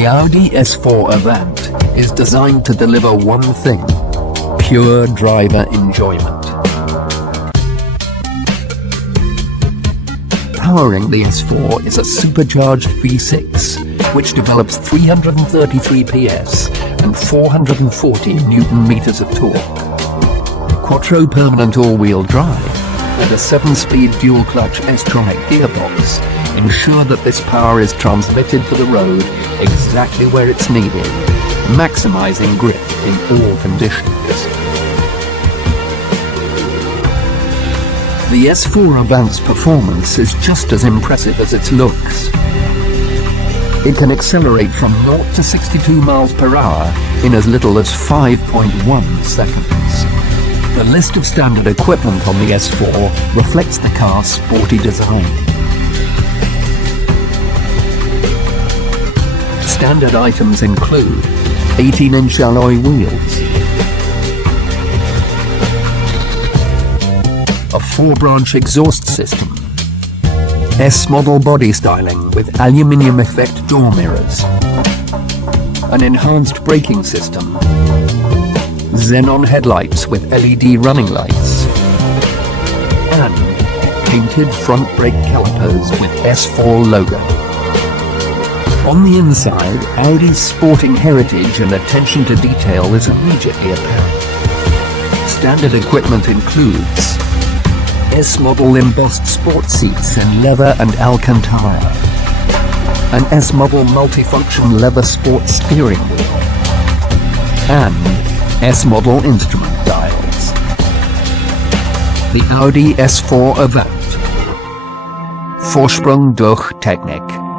The Audi S4 Avant is designed to deliver one thing: pure driver enjoyment. Powering the S4 is a supercharged V6, which develops 333 PS and 440 Newton-meters of torque. Quattro permanent all-wheel drive and a 7-speed dual-clutch S-tronic gearbox ensure that this power is transmitted to the road exactly where it's needed, maximizing grip in all conditions. The S4 Avant's performance is just as impressive as its looks. It can accelerate from 0 to 62 miles per hour in as little as 5.1 seconds. The list of standard equipment on the S4 reflects the car's sporty design. Standard items include 18-inch alloy wheels, a 4-branch exhaust system, S-model body styling with aluminium effect door mirrors, an enhanced braking system, xenon headlights with LED running lights, and painted front brake calipers with S4 logo. On the inside, Audi's sporting heritage and attention to detail is immediately apparent. Standard equipment includes S-model embossed sports seats in leather and Alcantara, an S-model multifunction leather sports steering wheel, and S-model instrument dials. The Audi S4 Avant. Vorsprung durch Technik.